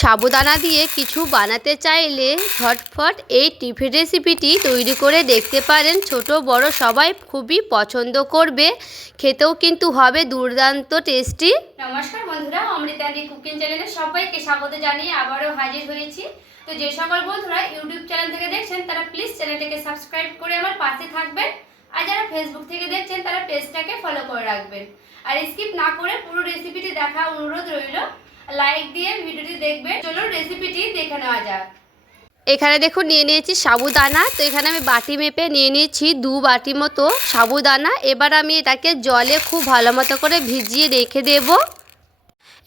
সাবুদানা দিয়ে কিছু বানাতে চাইলে ঝটফট এই টিফিন রেসিপিটি তৈরি করে দেখতে পারেন। ছোট বড় সবাই খুবই পছন্দ করবে, খেতেও কিন্তু হবে দুর্দান্ত টেস্টি। নমস্কার বন্ধুরা, অমৃতাদি কুকিং চ্যানেলে সবাইকে স্বাগত জানিয়ে আবারও হাজির হয়েছি। তো যে সকল বন্ধুরা ইউটিউব চ্যানেল থেকে দেখছেন তারা প্লিজ চ্যানেলটাকে সাবস্ক্রাইব করে আমার পাশে থাকবেন, আর যারা ফেসবুক থেকে দেখছেন তারা পেজটাকে ফলো করে রাখবেন। আর স্কিপ না করে পুরো রেসিপিটি দেখা অনুরোধ রইল, লাইক দিয়ে ভিডিওটি দেখবেন। চলুন রেসিপিটি দেখে নেওয়া যাক। এখানে দেখুন নিয়ে নিয়েছি সাবুদানা। তো এখানে আমি বাটি মেপে নিয়ে নিয়েছি 2 বাটি মতো সাবুদানা। এবার আমি এটাকে জলে খুব ভালো মতো করে ভিজিয়ে রেখে দেব।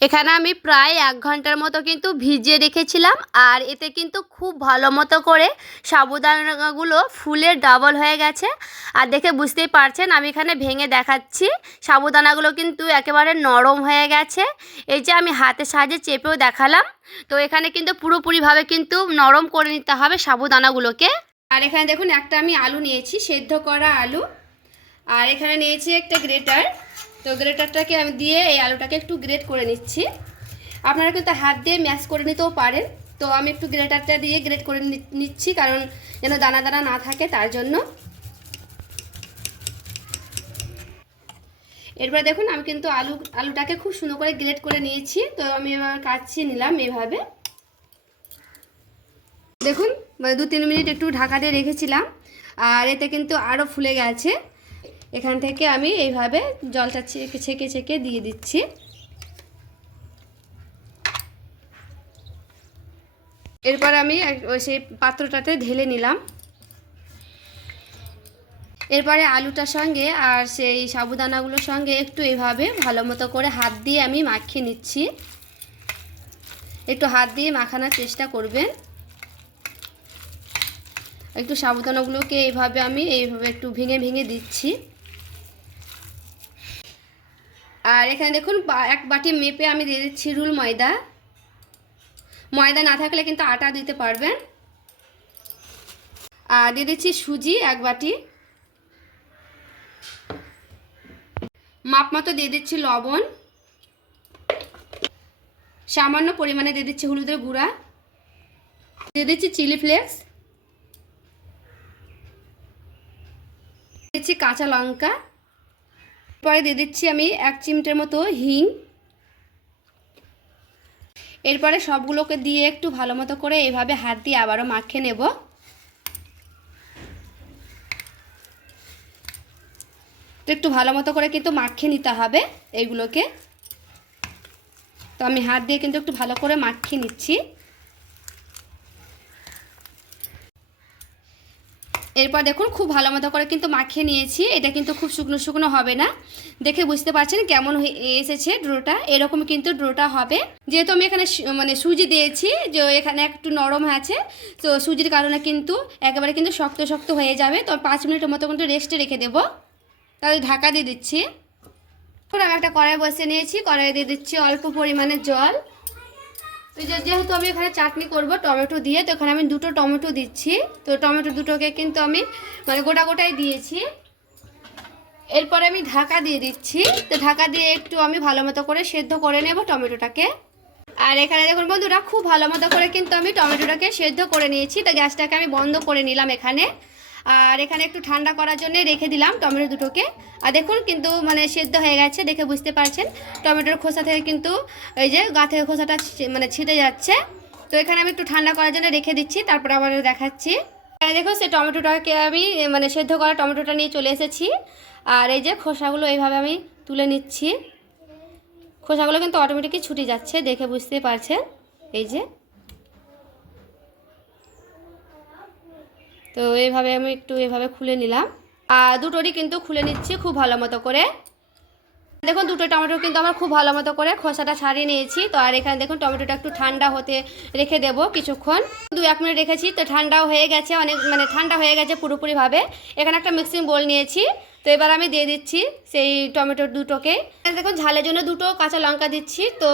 এখানে আমি প্রায় 1 ঘন্টার মতো কিন্তু ভিজিয়ে রেখেছিলাম, আর এতে কিন্তু খুব ভালো মতো করে সাবুদানাগুলো ফুলে ডাবল হয়ে গেছে। আর দেখে বুঝতেই পারছেন আমি এখানে ভেঙে দেখাচ্ছি, সাবুদানাগুলো কিন্তু একেবারে নরম হয়ে গেছে। এই যে আমি হাতের সাহায্যে চেপেও দেখালাম। তো এখানে কিন্তু পুরোপুরিভাবে কিন্তু নরম করে নিতে হবে সাবুদানাগুলোকে। আর এখানে দেখুন একটা আমি আলু নিয়েছি, সেদ্ধ করা আলু। আর এখানে নিয়েছি একটা গ্রেটার। তো গ্রেটারটাকে আমি দিয়ে এই আলুটাকে একটু গ্রেট করে নিচ্ছি। আপনারা কিন্তু হাত দিয়ে ম্যাশ করে নিতেও পারেন। তো আমি একটু গ্রেটারটা দিয়ে গ্রেট করে নিচ্ছি, কারণ যেন দানা দানা না থাকে তার জন্য। এরপর দেখুন আমি কিন্তু আলুটাকে খুব সুন্দর করে গ্রেট করে নিয়েছি। তো আমি এবার কাটছি নিলাম এভাবে। দেখুন 2-3 মিনিট একটু ঢাকা দিয়ে রেখেছিলাম, আর এতে কিন্তু আরও ফুলে গেছে। এখান থেকে আমি এইভাবে জলটা ছেঁকে ছেঁকে দিয়ে দিচ্ছি। এরপর আমি সেই পাত্রটাতে ঢেলে নিলাম। এরপরে আলুটার সঙ্গে আর সেই সাবুদানাগুলোর সঙ্গে একটু এইভাবে ভালো মতো করে হাত দিয়ে আমি মাখিয়ে নিচ্ছি। একটু হাত দিয়ে মাখানোর চেষ্টা করবেন। একটু সাবুদানাগুলোকে এইভাবে একটু ভেঙে ভেঙে দিচ্ছি। আর এখানে দেখুন 1 বাটি মেপে আমি দিয়ে দিচ্ছি রুল ময়দা। ময়দা না থাকলে কিন্তু আটা দিতে পারবেন। আর দিয়ে দিচ্ছি সুজি 1 বাটি। মাপ মতো দিয়ে দিচ্ছি লবণ। সামান্য পরিমাণে দিয়ে দিচ্ছি হলুদের গুঁড়া। দিয়ে দিচ্ছি চিলি ফ্লেক্স। দিচ্ছি কাঁচা লঙ্কা। পরে দিয়ে দিচ্ছি আমি 1 চিমটের মতো হিং। এরপরে সবগুলোকে দিয়ে একটু ভালো মতো করে এইভাবে হাত দিয়ে আবারও মাখিয়ে নেব। তো একটু ভালো মতো করে কিন্তু মাখিয়ে নিতে হবে এইগুলোকে। তো আমি হাত দিয়ে কিন্তু একটু ভালো করে মাখিয়ে নিচ্ছি। এরপর দেখুন খুব ভালো মতো করে কিন্তু মাখিয়ে নিয়েছি। এটা কিন্তু খুব শুকনো শুকনো হবে না, দেখে বুঝতে পারছেন কেমন এসেছে ডোটা। এরকম কিন্তু ডোটা হবে। যেহেতু আমি এখানে সুজি দিয়েছি, যে এখানে একটু নরম আছে, তো সুজির কারণে কিন্তু একেবারে কিন্তু শক্ত শক্ত হয়ে যাবে। তো 5 মিনিটের মতো কিন্তু রেস্টে রেখে দেবো। তাহলে ঢাকা দিয়ে দিচ্ছি। আমি একটা কড়াই বসিয়ে নিয়েছি, কড়াই দিয়ে দিচ্ছি অল্প পরিমাণে জল। তো যেহেতু আমি এখানে চাটনি করব টমেটো দিয়ে, তো এখানে আমি 2টো টমেটো দিচ্ছি। তো টমেটো দুটোকে কিন্তু আমি গোটা গোটাই দিয়েছি। এরপরে আমি ঢাকা দিয়ে দিচ্ছি। তো ঢাকা দিয়ে একটু আমি ভালো মতো করে সেদ্ধ করে নেব টমেটোটাকে। আর এখানে দেখুন বন্ধুরা খুব ভালো মতো করে কিন্তু আমি টমেটোটাকে সেদ্ধ করে নিয়েছি। তো গ্যাসটাকে আমি বন্ধ করে নিলাম এখানে। আর এখানে একটু ঠান্ডা করার জন্য রেখে দিলাম টমেটো দুটোকে। আর দেখুন কিন্তু সেদ্ধ হয়ে গেছে, দেখে বুঝতে পারছেন। টমেটোর খোসা থেকে কিন্তু এই যে গা থেকে খোসাটা ছিটে যাচ্ছে। তো এখানে আমি একটু ঠান্ডা করার জন্য রেখে দিচ্ছি, তারপর আবার দেখাচ্ছি। এখানে দেখুন সেই টমেটোটাকে আমি সেদ্ধ করা টমেটোটা নিয়ে চলে এসেছি। আর এই যে খোসাগুলো এইভাবে আমি তুলে নিচ্ছি। খোসাগুলো কিন্তু অটোমেটিকই ছুটে যাচ্ছে, দেখে বুঝতে পারছেন। এই যে তো এইভাবে আমি একটু এভাবে খুলে নিলাম। আর দুটোরই কিন্তু খুলে নিচ্ছি খুব ভালো মতো করে। দেখুন দুটো টমেটো কিন্তু আমার খুব ভালো মতো করে খোসাটা ছাড়িয়ে নিয়েছি। তো আর এখানে দেখুন টমেটোটা একটু ঠান্ডা হতে রেখে দেব কিছুক্ষণ, 2-1 মিনিট রেখেছি। তো ঠান্ডাও হয়ে গেছে, অনেক ঠান্ডা হয়ে গেছে পুরোপুরিভাবে। এখানে একটা মিক্সিং বোল নিয়েছি। তো এবার আমি দিয়ে দিচ্ছি সেই টমেটোর দুটোকে। দেখুন ঝালের জন্য 2টো কাঁচা লঙ্কা দিচ্ছি। তো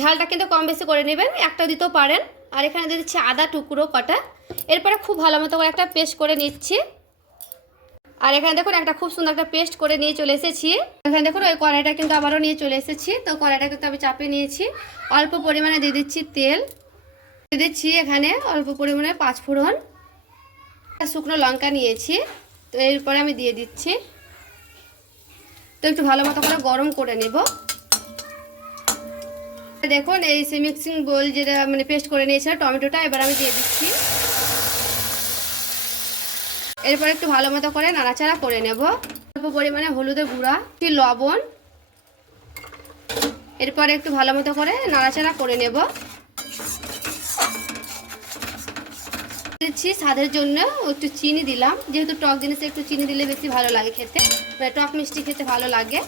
ঝালটা কিন্তু কম বেশি করে নেবেন, একটা দিতেও পারেন। আর এখানে দিয়ে দিচ্ছি আদা টুকরো কটা। এরপরে খুব ভালো মতো করে একটা পেস্ট করে নিচ্ছি। আর এখানে দেখুন একটা খুব সুন্দর একটা পেস্ট করে নিয়ে চলে এসেছি। এখানে দেখুন ওই কড়াইটা কিন্তু আবারও নিয়ে চলে এসেছি। তো কড়াইটা কিন্তু আমি চাপিয়ে নিয়েছি। অল্প পরিমাণে দিয়ে দিচ্ছি তেল। দিয়ে দিচ্ছি এখানে অল্প পরিমাণে 5 ফোড়ন, শুকনো লঙ্কা নিয়েছি, তো এরপরে আমি দিয়ে দিচ্ছি। তো একটু ভালো মতো করে গরম করে নেব। দেখুন এই মিক্সিং বোল যেটা মানে পেস্ট করে নিয়েছে টমেটোটা, এবার আমি দিয়ে দিচ্ছি। এরপর একটু ভালো মতো করে নাড়াচাড়া করে নেব। অল্প পরিমাণে হলুদের গুঁড়া, লবণ, এরপর একটু ভালো মতো করে নাড়াচাড়া করে নেব। দিচ্ছি স্বাদের জন্য একটু চিনি দিলাম, যেহেতু টক জিনিসে একটু চিনি দিলে বেশি ভালো লাগে খেতে, টক মিষ্টি খেতে ভালো লাগে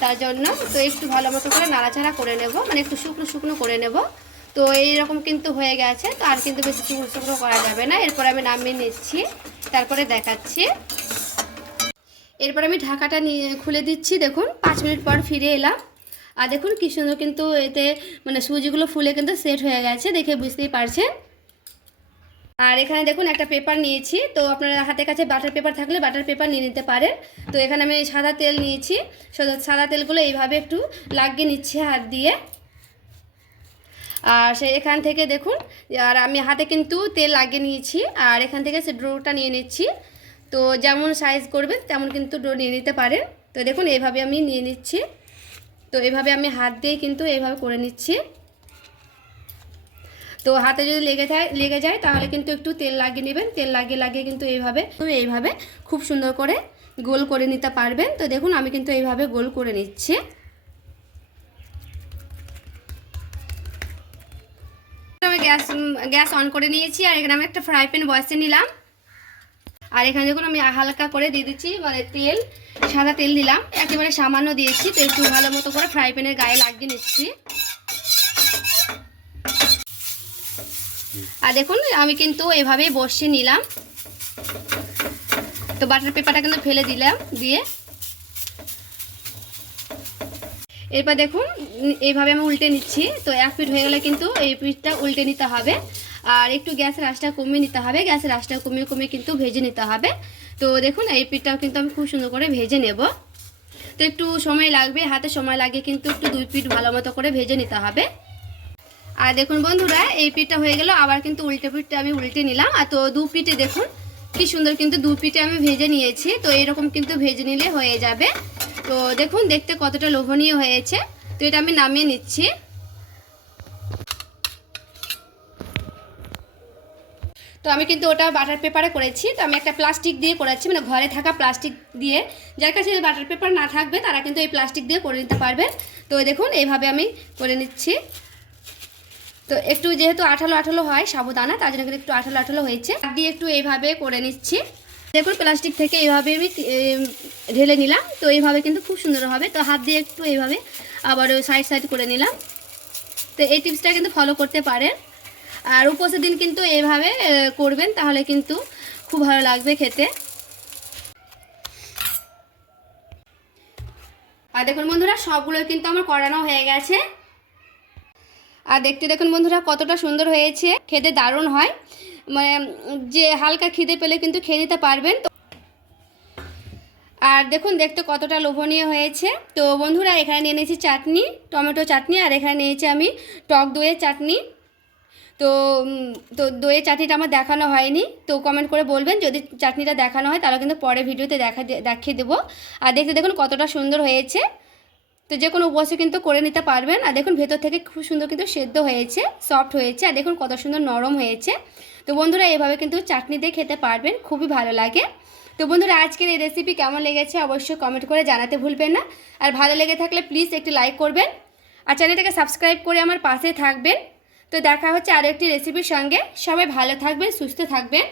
তার জন্য। তো একটু ভালো মতো করে নাড়াচাড়া করে নেব, মানে একটু শুকনো শুকনো করে নেব। তো এইরকম কিন্তু হয়ে গেছে, তো আর কিন্তু বেশি শুকনো শুকনো করা যাবে না। এরপর আমি নামিয়ে নিচ্ছি, তারপরে দেখাচ্ছি। এরপর আমি ঢাকাটা নিয়ে খুলে দিচ্ছি। দেখুন 5 মিনিট পর ফিরে এলাম, আর দেখুন কি সুন্দর কিন্তু এতে মানে সুজিগুলো ফুলে কিন্তু সেট হয়ে গেছে, দেখে বুঝতেই পারছেন। আর এখানে দেখুন একটা পেপার নিয়েছি, তো আপনার হাতের কাছে বাটার পেপার থাকলে বাটার পেপার নিয়ে নিতে পারেন। তো এখানে আমি সাদা তেল নিয়েছি, সাদা তেলগুলো এইভাবে একটু লাগিয়ে নিচ্ছি হাত দিয়ে। আর এখান থেকে দেখুন, আর আমি হাতে কিন্তু তেল লাগিয়ে নিয়েছি, আর এখান থেকে সে ডোটা নিয়ে নিচ্ছি। তো যেমন সাইজ করবেন তেমন কিন্তু ডো নিয়ে নিতে পারেন। তো দেখুন এইভাবে আমি নিয়ে নিচ্ছি। তো এইভাবে আমি হাত দিয়ে কিন্তু এইভাবে করে নিচ্ছি। তো হাতে যদি লেগে যায় তাহলে কিন্তু একটু তেল লাগিয়ে নেবেন। তেল লাগিয়ে কিন্তু এইভাবে খুব সুন্দর করে গোল করে নিতে পারবেন। তো দেখুন আমি কিন্তু এইভাবে গোল করে নিচ্ছি। আমি গ্যাস অন করে নিয়েছি, আর এখানে আমি একটা ফ্রাই প্যান বসিয়ে নিলাম। আর এখানে দেখুন আমি হালকা করে দিয়ে দিচ্ছি মানে তেল, সাদা তেল দিলাম, একেবারে সামান্য দিয়েছি। তো একটু ভালো মতো করে ফ্রাই প্যানের গায়ে লাগিয়ে নিচ্ছি। আর দেখুন আমি কিন্তু এভাবেই বসিয়ে নিলাম। তো বাটার পেপারটা কিন্তু ফেলে দিলাম দিয়ে, এরপর দেখুন এইভাবে আমি উল্টে নিচ্ছি। তো এক পিঠ হয়ে গেলে কিন্তু এই পিঠটা উল্টে নিতে হবে, আর একটু গ্যাসের আঁচটা কমিয়ে নিতে হবে। গ্যাসের আঁচটা কমিয়ে কিন্তু ভেজে নিতে হবে। তো দেখুন এই পিঠটাও কিন্তু আমি খুব সুন্দর করে ভেজে নেব। তো একটু সময় লাগবে, হাতে সময় লাগে কিন্তু একটু 2 পিঠ ভালো মতো করে ভেজে নিতে হবে। আর দেখুন বন্ধুরা এই পিঠটা হয়ে গেল, আবার কিন্তু উল্টে পিঠটা আমি উল্টে নিলাম। আর তো 2 পিঠে দেখুন কি সুন্দর কিন্তু 2 পিঠে আমি ভেজে নিয়েছি। তো এরকম কিন্তু ভেজে নিলে হয়ে যাবে। তো দেখুন দেখতে কতটা লোভনীয় হয়েছে। তো এটা আমি নামিয়ে নিচ্ছি। তো আমি কিন্তু ওটা বাটার পেপারে করেছি। তো আমি একটা প্লাস্টিক দিয়ে করেছি, মানে ঘরে থাকা প্লাস্টিক দিয়ে। যার কাছে বাটার পেপার না থাকবে তারা কিন্তু এই প্লাস্টিক দিয়ে করে নিতে পারবেন। তো দেখুন এইভাবে আমি করে নিচ্ছি। তো একটু যেহেতু আঠালো হয় সাবুদানা, তার জন্য কিন্তু একটু আঠালো হয়েছে। হাত দিয়ে একটু এইভাবে করে নিচ্ছি। দেখুন প্লাস্টিক থেকে এইভাবে আমি ঢেলে নিলাম। তো এইভাবে কিন্তু খুব সুন্দর হবে। তো হাত দিয়ে একটু এইভাবে আবার সাইড করে নিলাম। তো এই টিপসটা কিন্তু ফলো করতে পারেন। আর উপোসের দিন কিন্তু এইভাবে করবেন, তাহলে কিন্তু খুব ভালো লাগবে খেতে। আর দেখুন বন্ধুরা সবগুলো কিন্তু আমার করানো হয়ে গেছে। আর দেখতে দেখুন বন্ধুরা কতটা সুন্দর হয়েছে, খেতে দারুণ হয়। মানে যে হালকা খিদে পেলে কিন্তু খেয়ে নিতে পারবেন। আর দেখুন দেখতে কতটা লোভনীয় হয়েছে। তো বন্ধুরা এখানে নিয়ে নিয়েছি চাটনি, টমেটো চাটনি, আর এখানে নিয়েছি আমি টক দইয়ের চাটনি। তো দইয়ের চাটনিটা আমার দেখানো হয়নি, তো কমেন্ট করে বলবেন যদি চাটনিটা দেখানো হয়, তাহলে কিন্তু পরে ভিডিওতে দেখিয়ে দেবো। আর দেখতে দেখুন কতটা সুন্দর হয়েছে। তো যে কোনো উপবাসে কিন্তু করে নিতে পারবেন। আর দেখুন ভেতর থেকে খুব সুন্দর কিন্তু সেদ্ধ হয়েছে, সফট হয়েছে, আর দেখুন কত সুন্দর নরম হয়েছে। তো বন্ধুরা এইভাবে কিন্তু চাটনি দিয়ে খেতে পারবেন, খুবই ভালো লাগে। তো বন্ধুরা আজকের এই রেসিপি কেমন লেগেছে অবশ্যই কমেন্ট করে জানাতে ভুলবেন না। আর ভালো লেগে থাকলে প্লিজ একটি লাইক করবেন, আর চ্যানেলটাকে সাবস্ক্রাইব করে আমার পাশে থাকবেন। তো দেখা হচ্ছে আরও একটি রেসিপির সঙ্গে। সবাই ভালো থাকবেন, সুস্থ থাকবেন।